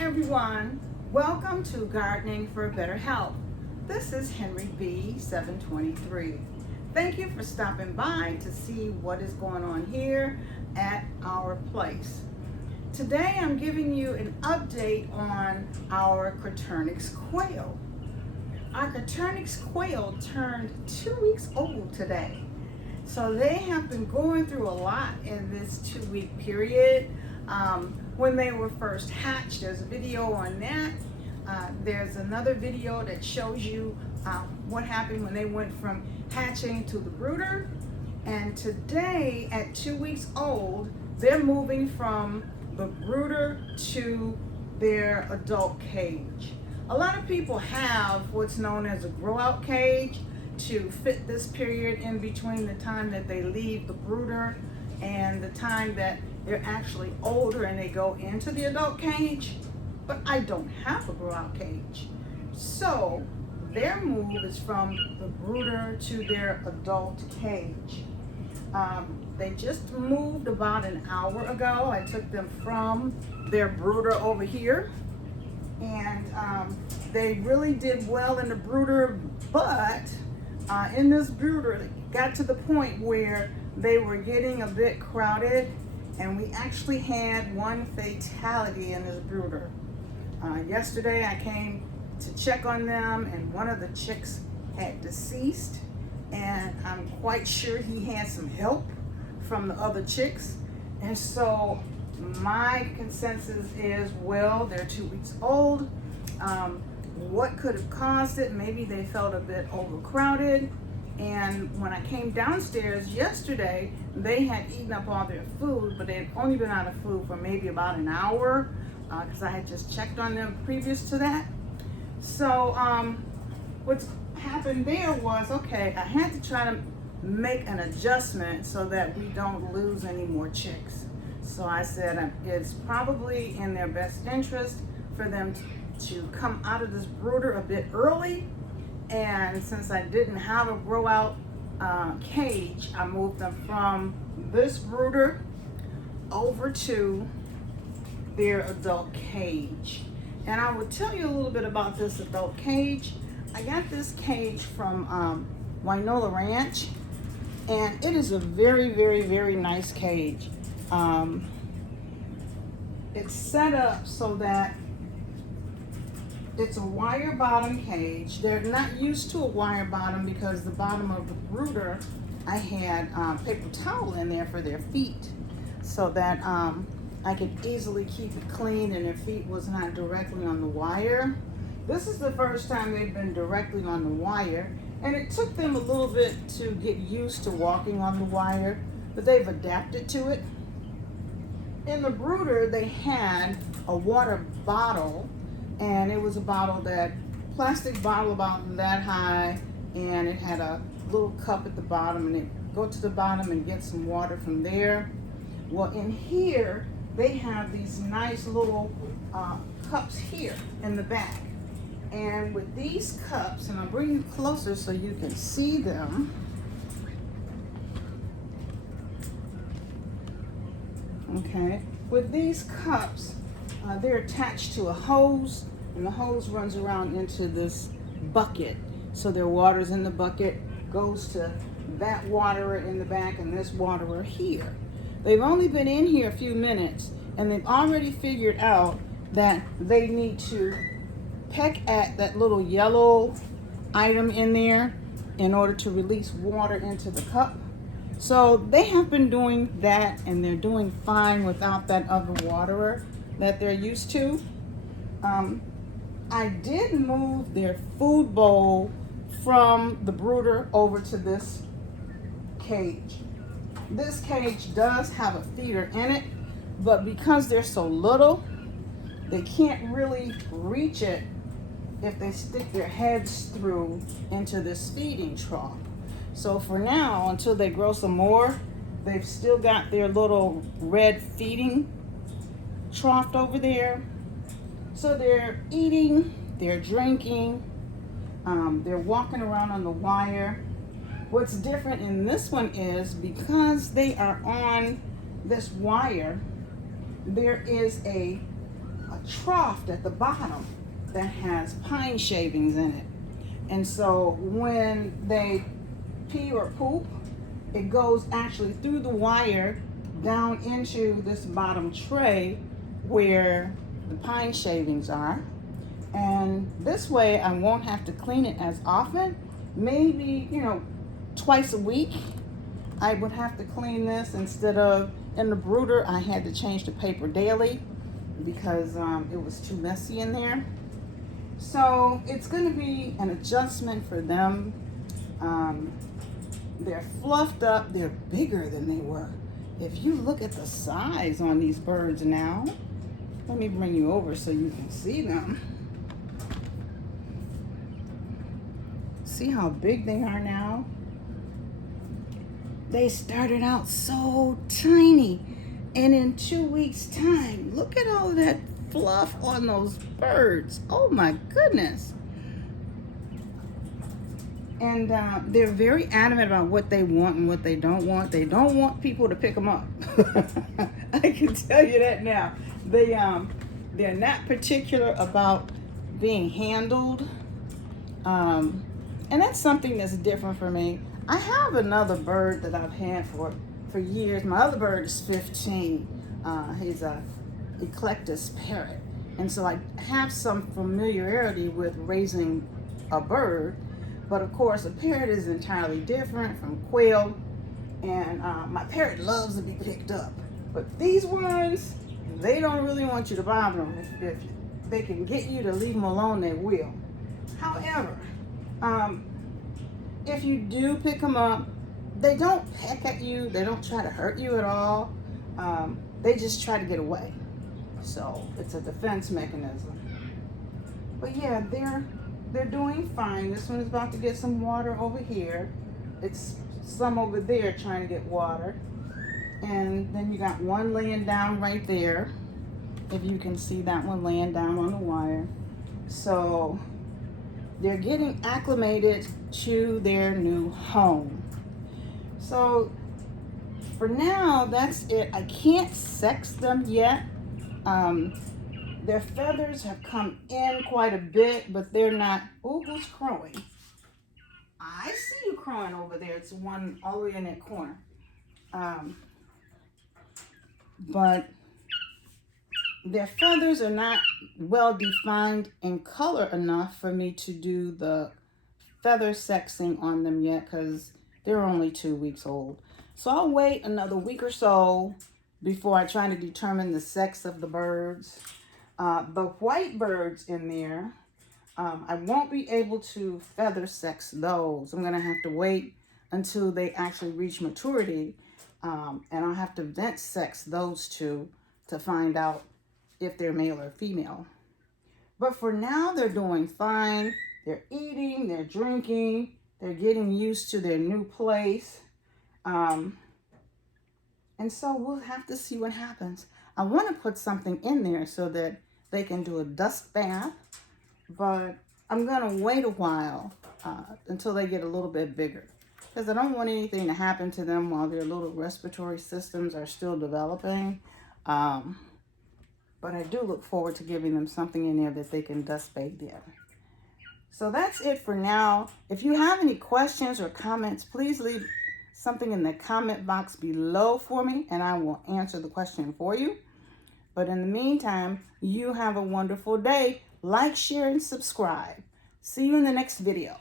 everyone, welcome to Gardening for Better Health. This is Henry B. 723. Thank you for stopping by to see what is going on here at our place. Today I'm giving you an update on our Coturnix quail. Our Coturnix quail turned 2 weeks old today. So they have been going through a lot in this 2-week period. When they were first hatched, there's a video on that. There's another video that shows you what happened when they went from hatching to the brooder. And today, at 2 weeks old, they're moving from the brooder to their adult cage. A lot of people have what's known as a grow-out cage to fit this period in between the time that they leave the brooder and the time that they're actually older and they go into the adult cage. But I don't have a grow-out cage. So their move is from the brooder to their adult cage. They just moved about an hour ago. I took them from their brooder over here, and they really did well in the brooder, but in this brooder, it got to the point where they were getting a bit crowded, and we actually had one fatality in this brooder. Yesterday I came to check on them, and one of the chicks had deceased, and I'm quite sure he had some help from the other chicks. And so my consensus is, well, they're 2 weeks old. What could have caused it? Maybe they felt a bit overcrowded. And when I came downstairs yesterday, they had eaten up all their food, but they had only been out of food for maybe about an hour, because I had just checked on them previous to that. So what's happened there was, okay, I had to try to make an adjustment so that we don't lose any more chicks. So I said it's probably in their best interest for them to come out of this brooder a bit early. And since I didn't have a grow out cage, I moved them from this brooder over to their adult cage. And I will tell you a little bit about this adult cage. I got this cage from Wynola Ranch, and it is a very, very, very nice cage. It's set up so that it's a wire bottom cage. They're not used to a wire bottom because the bottom of the brooder, I had paper towel in there for their feet, so that I could easily keep it clean and their feet was not directly on the wire. This is the first time they've been directly on the wire, and it took them a little bit to get used to walking on the wire, but they've adapted to it. In the brooder, they had a water bottle, and it was a bottle, that plastic bottle about that high, and it had a little cup at the bottom, and it go to the bottom and get some water from there. Well, in here they have these nice little cups here in the back, and with these cups, and I'll bring you closer so you can see them. Okay, with these cups, they're attached to a hose, and the hose runs around into this bucket. So their water's in the bucket, goes to that waterer in the back and this waterer here. They've only been in here a few minutes, and they've already figured out that they need to peck at that little yellow item in there in order to release water into the cup. So they have been doing that, and they're doing fine without that other waterer that they're used to. I did move their food bowl from the brooder over to this cage. This cage does have a feeder in it, but because they're so little, they can't really reach it if they stick their heads through into this feeding trough. So for now, until they grow some more, they've still got their little red feeding trough over there. So they're eating, they're drinking, they're walking around on the wire. What's different in this one is, because they are on this wire, there is a a trough at the bottom that has pine shavings in it. And so when they pee or poop, it goes actually through the wire down into this bottom tray where the pine shavings are. And this way I won't have to clean it as often. Maybe, twice a week I would have to clean this, instead of in the brooder I had to change the paper daily because it was too messy in there. So it's going to be an adjustment for them. They're fluffed up. They're bigger than they were. If you look at the size on these birds now, let me bring you over so you can see them. See how big they are now? They started out so tiny, and in 2 weeks' time, look at all that fluff on those birds. Oh my goodness. And they're very adamant about what they want and what they don't want. They don't want people to pick them up. I can tell you that now. They're not particular about being handled. And that's something that's different for me. I have another bird that I've had for years. My other bird is 15. He's a eclectus parrot. And so I have some familiarity with raising a bird. But of course, a parrot is entirely different from quail. And my parrot loves to be picked up. But these ones, they don't really want you to bother them. If they can get you to leave them alone, they will. However, if you do pick them up, they don't peck at you. They don't try to hurt you at all. They just try to get away. So it's a defense mechanism. But yeah, they're doing fine. This one is about to get some water over here. It's some over there trying to get water. And then you got one laying down right there. If you can see that one laying down on the wire. So they're getting acclimated to their new home. So for now, that's it. I can't sex them yet. Their feathers have come in quite a bit, but they're not. Oh, who's crowing? I see you crowing over there. It's one all the way in that corner. But their feathers are not well defined in color enough for me to do the feather sexing on them yet, because they're only 2 weeks old. So I'll wait another week or so before I try to determine the sex of the birds. The white birds in there, I won't be able to feather sex those. I'm going to have to wait until they actually reach maturity. And I'll have to vent sex those two to find out if they're male or female. But for now, they're doing fine. They're eating, they're drinking, they're getting used to their new place. And so we'll have to see what happens. I want to put something in there so that they can do a dust bath, but I'm going to wait a while until they get a little bit bigger, because I don't want anything to happen to them while their little respiratory systems are still developing. But I do look forward to giving them something in there that they can dust bathe in. So that's it for now. If you have any questions or comments, please leave something in the comment box below for me, and I will answer the question for you. But in the meantime, you have a wonderful day. Like, share, and subscribe. See you in the next video.